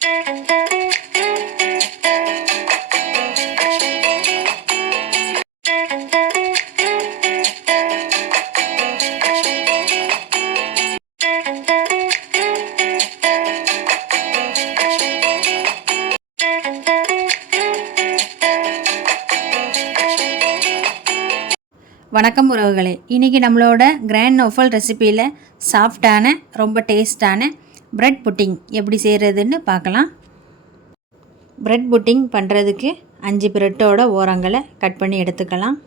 வணக்கம் உறவுகளே, இன்றைக்கி நம்மளோட கிராண்ட் நோஃபல் ரெசிப்பியில் சாஃப்டான ரொம்ப டேஸ்டான பிரெட் புட்டிங் எப்படி செய்கிறதுன்னு பார்க்கலாம். பிரெட் புட்டிங் பண்ணுறதுக்கு 5 பிரெட்டோட ஓரங்களை கட் பண்ணி எடுத்துக்கலாம்.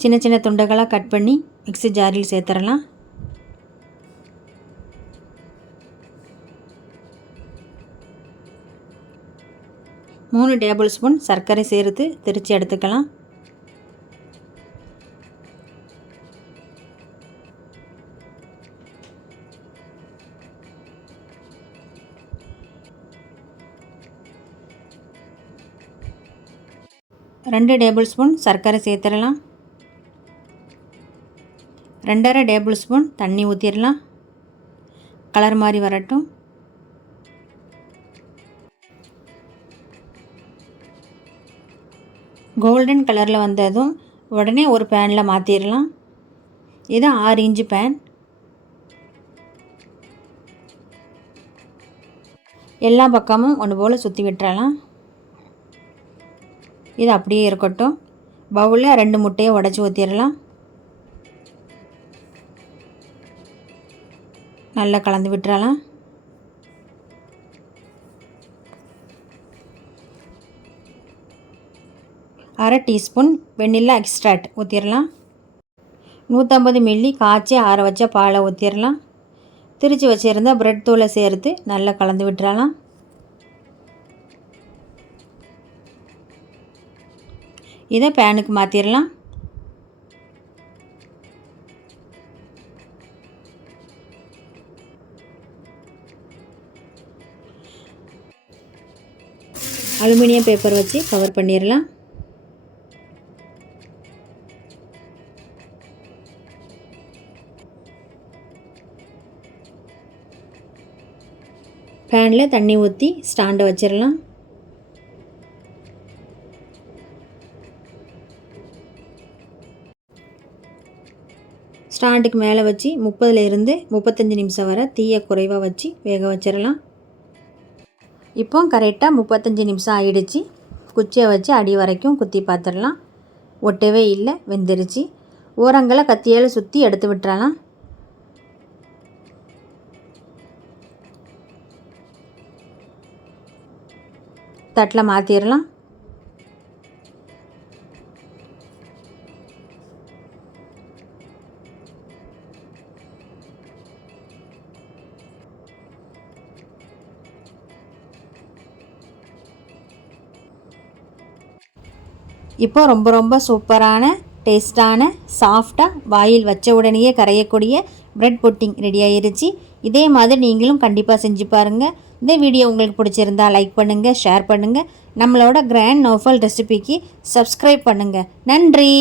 சின்ன சின்ன துண்டுகளாக கட் பண்ணி மிக்ஸி ஜாரில் சேர்த்துடலாம். மூணு டேபிள் ஸ்பூன் சர்க்கரை சேர்த்து திரித்து எடுத்துக்கலாம். ரெண்டு டேபிள் ஸ்பூன் சர்க்கரை சேர்த்துடலாம். 2.5 டேபிள் ஸ்பூன் தண்ணி ஊற்றிடலாம். கலர் மாதிரி வரட்டும். கோல்டன் கலரில் வந்ததும் உடனே ஒரு பேனில் மாற்றிடலாம். இது 6 இன்ச்சு பேன். எல்லா பக்கமும் ஒன்று போல் சுற்றி விட்டுறலாம். இது அப்படியே இருக்கட்டும். பவுலில் 2 முட்டையை உடச்சி ஊற்றிடலாம். நல்லா கலந்து விட்டுறலாம். அரை டீஸ்பூன் வெண்ணிலா எக்ஸ்ட்ராக்ட் ஊற்றிடலாம். 150 மில்லி காய்ச்சி ஆற வச்ச பாலை ஊற்றிடலாம். திரித்து வச்சுருந்த பிரெட் தூளை சேர்த்து நல்லா கலந்து விட்டுறலாம். இதை பேனுக்கு மாற்றிடலாம். அலுமினியம் பேப்பர் வச்சு கவர் பண்ணிடலாம். பேனில் தண்ணி ஊற்றி ஸ்டாண்டை வச்சிடலாம். ஸ்டாண்டுக்கு மேலே வச்சு 30லேருந்து 35 நிமிஷம் வரை தீயை குறைவாக வச்சு வேக வச்சிடலாம். இப்போ கரெக்டாக 35 நிமிஷம் ஆகிடுச்சு. குச்சியை வச்சு அடி வரைக்கும் குத்தி பார்த்துடலாம். ஒட்டவே இல்லை, வெந்துருச்சு. ஓரங்களை கத்தியால் சுற்றி எடுத்து விட்டுறலாம். தட்டில் மாற்றிடலாம். இப்போ ரொம்ப சூப்பரான டேஸ்டான சாஃப்டாக வாயில் வச்ச உடனேயே கரையக்கூடிய பிரெட் புட்டிங் ரெடி ஆயிருச்சு. இதே மாதிரி நீங்களும் கண்டிப்பாக செஞ்சு பாருங்கள். இந்த வீடியோ உங்களுக்கு பிடிச்சிருந்தால் லைக் பண்ணுங்கள், ஷேர் பண்ணுங்கள். நம்மளோட கிராண்ட் நோஃபல் ரெசிபிக்கு சப்ஸ்கிரைப் பண்ணுங்கள். நன்றி.